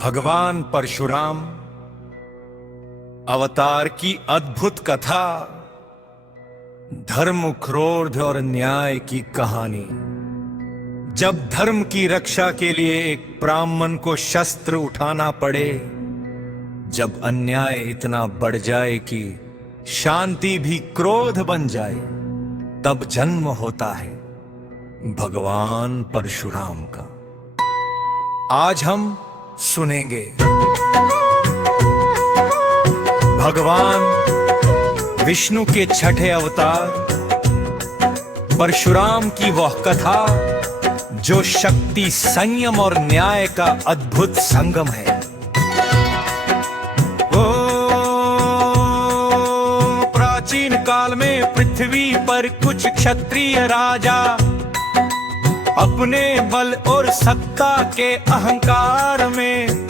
भगवान परशुराम अवतार की अद्भुत कथा, धर्म, क्रोध और न्याय की कहानी। जब धर्म की रक्षा के लिए एक ब्राह्मण को शस्त्र उठाना पड़े, जब अन्याय इतना बढ़ जाए कि शांति भी क्रोध बन जाए, तब जन्म होता है भगवान परशुराम का। आज हम सुनेंगे भगवान विष्णु के छठे अवतार परशुराम की वह कथा जो शक्ति, संयम और न्याय का अद्भुत संगम है। प्राचीन काल में पृथ्वी पर कुछ क्षत्रिय राजा अपने बल और सत्ता के अहंकार में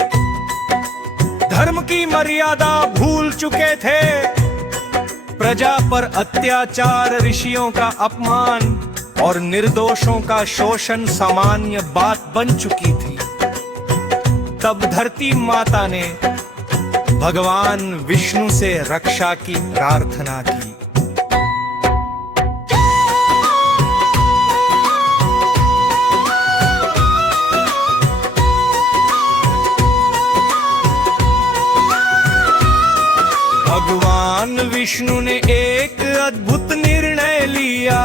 धर्म की मर्यादा भूल चुके थे। प्रजा पर अत्याचार, ऋषियों का अपमान और निर्दोषों का शोषण सामान्य बात बन चुकी थी। तब धरती माता ने भगवान विष्णु से रक्षा की प्रार्थना की। भगवान विष्णु ने एक अद्भुत निर्णय लिया।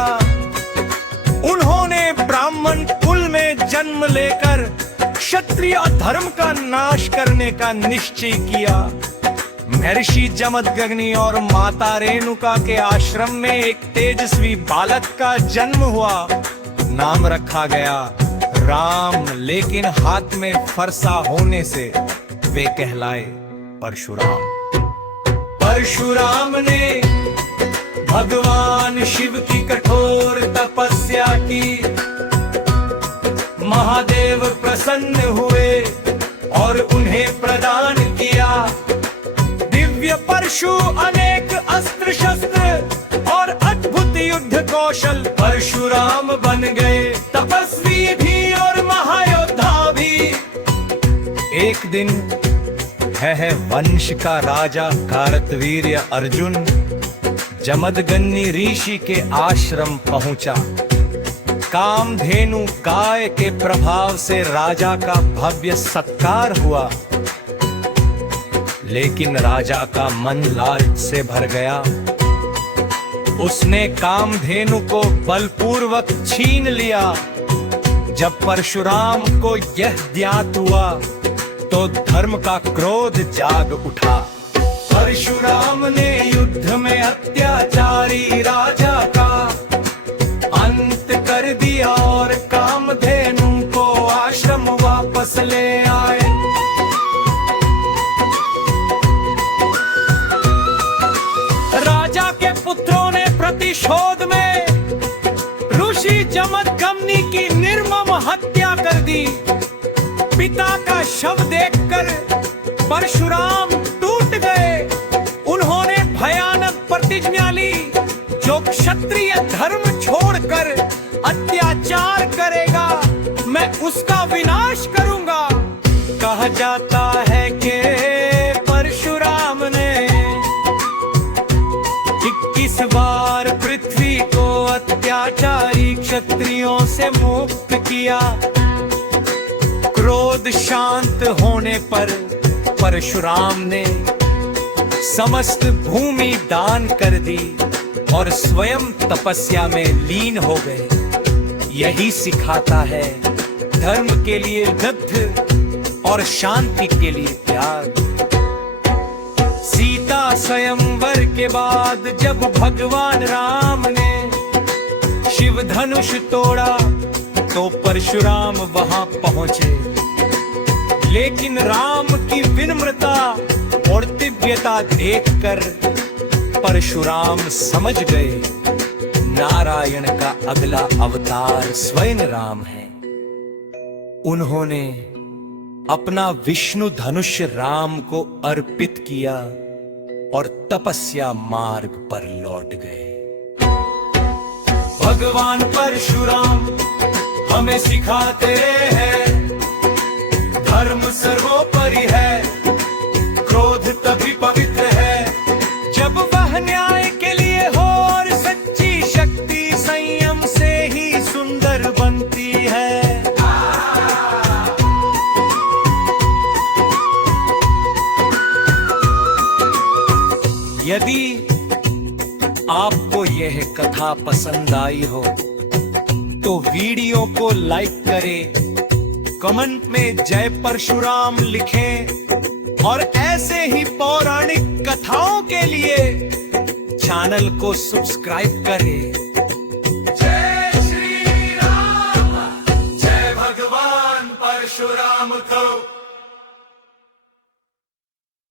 उन्होंने ब्राह्मण कुल में जन्म लेकर क्षत्रिय धर्म का नाश करने का निश्चय किया। महर्षि जमदग्नि और माता रेणुका के आश्रम में एक तेजस्वी बालक का जन्म हुआ। नाम रखा गया राम, लेकिन हाथ में फरसा होने से वे कहलाए परशुराम। परशुराम ने भगवान शिव की कठोर तपस्या की। महादेव प्रसन्न हुए और उन्हें प्रदान किया दिव्य परशु, अनेक अस्त्र शस्त्र और अद्भुत युद्ध कौशल। परशुराम बन गए तपस्वी भी और महायोद्धा भी। एक दिन है वंश का राजा कार्तवीर्य अर्जुन जमदग्नि ऋषि के आश्रम पहुंचा। कामधेनु गाय के प्रभाव से राजा का भव्य सत्कार हुआ, लेकिन राजा का मन लालच से भर गया। उसने कामधेनु को बलपूर्वक छीन लिया। जब परशुराम को यह ज्ञात हुआ तो धर्म का क्रोध जाग उठा। परशुराम ने युद्ध में अत्याचारी राजा का अंत कर दिया और कामधेनु को आश्रम वापस ले आए। राजा के पुत्रों ने प्रतिशोध में ऋषि जमदग्नि की निर्मम हत्या कर दी। पिता का शव देखकर परशुराम टूट गए। उन्होंने भयानक प्रतिज्ञा ली, जो क्षत्रिय धर्म छोड़कर अत्याचार करेगा, मैं उसका विनाश करूंगा। कहा जाता है कि परशुराम ने 21 बार पृथ्वी को अत्याचारी क्षत्रियों से मुक्त किया। क्रोध शांत होने पर परशुराम ने समस्त भूमि दान कर दी और स्वयं तपस्या में लीन हो गए। यही सिखाता है धर्म के लिए युद्ध और शांति के लिए त्याग। सीता स्वयंवर के बाद जब भगवान राम ने शिव धनुष तोड़ा तो परशुराम वहां पहुंचे, लेकिन राम की विनम्रता और दिव्यता देखकर परशुराम समझ गए नारायण का अगला अवतार स्वयं राम है। उन्होंने अपना विष्णु धनुष राम को अर्पित किया और तपस्या मार्ग पर लौट गए। भगवान परशुराम हमें सिखाते हैं धर्म धर्म सर्वोपरि है, क्रोध तभी पवित्र है जब वह न्याय के लिए हो, और सच्ची शक्ति संयम से ही सुंदर बनती है। यदि आपको यह कथा पसंद आई हो तो वीडियो को लाइक करें, कमेंट में जय परशुराम लिखें और ऐसे ही पौराणिक कथाओं के लिए चैनल को सब्सक्राइब करें। जय श्री राम, जय भगवान परशुराम को।